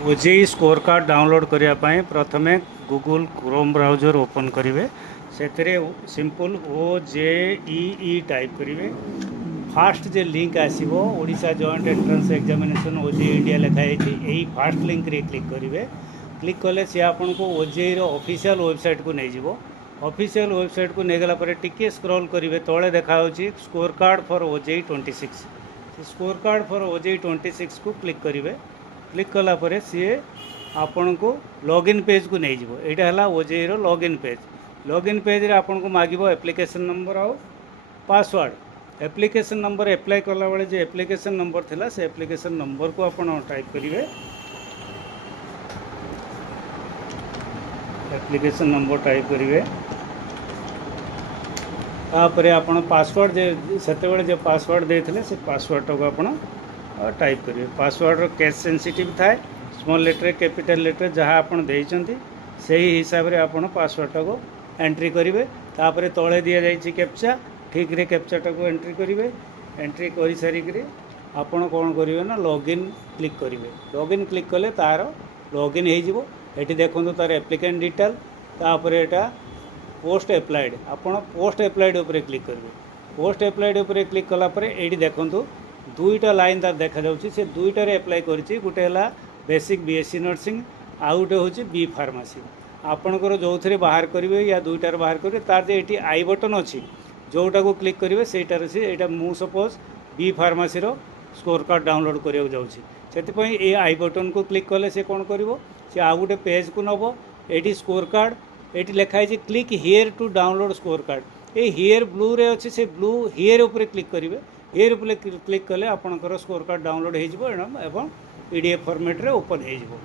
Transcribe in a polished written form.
OJEE score card download करने प्रथमे Google Chrome browser open करेंगे से सिंपल OJEE टाइप करेंगे। फास्ट जो लिंक आसो Odisha joint entrance examination OJEE India लिखाई यही फास्ट लिंक रे क्लिक करेंगे। क्लिक कले सी आपन को ओजेई रो ऑफिशियल वेबसाइट को नहीं जीवो। ऑफिशियल वेबसाइट को नहीं गला पर टिके स्क्रॉल करेंगे तले देखा score card for OJEE 26। Score card for OJEE 26 को क्लिक करेंगे। क्लिक कला परे सी आपण को लॉगिन पेज को नहीं जीवो। एटा हला ओजेई रो लॉगिन पेज। लॉगिन पेज रे आपण को मागिबो एप्लिकेशन नंबर आउ पासवर्ड। एप्लिकेशन नंबर अप्लाई कला बेले जो एप्लिकेशन नंबर थिला से एप्लिकेशन नंबर को आपण टाइप करिवे। एप्लिकेशन नंबर टाइप करिवे तापरे आपण पासवर्ड जे सेते बेले जे पासवर्ड देथिले से पासवर्ड को आपण टाइप करेंगे। पासवर्ड कैश सेंसिटिव थाए स्मॉल लेटर कैपिटल लेटर जहाँ आपड़ देते से ही हिसाब से आप पासवर्ड को एंट्री करेंगे। तापर तले दि जाइए कैप्चा ठीक रे कैप्चाटा को एंट्री करेंगे। एंट्री कर सारिक आपड़ कौन करेंगे ना लॉगिन क्लिक करेंगे। लॉगिन क्लिक कले तार लॉगिन हो देखो तार एप्लिकेंट डिटेल तापर एटा पोस्ट एप्लाइड आपड़ पोस्ट एप्लाइड उपर क्लिक करेंगे। पोस्ट एप्लाइड उपर क्लिक कलापर ये देखूँ दुईटा लाइन तार देखा जाउछि से दुईटार एप्लाई करिछि। गोटे है बेसिक बीएससी नर्सिंग आउ गोटे हूँ बी फार्मासी। आपणकर जो थे बाहर करेंगे या दुईटार बाहर करेंगे तार जे ये आई बटन अच्छी जोटा को क्लिक करेंगे सेटार से यहाँ मु suppose B pharmacy score card download करने जाऊँगी से आई बटन को क्लिक कले से कौन कर आउ गोटे पेज को नब ये स्कोर कार्ड ये लिखाई click here to download score card. ये हियर ब्लू रे अच्छे से ब्लू हियर उपर क्लिक करेंगे। हियर उपर क्लिक कले आपणकर स्कोर कार्ड डाउनलोड हो PDF फॉर्मेट रे ओपन हो।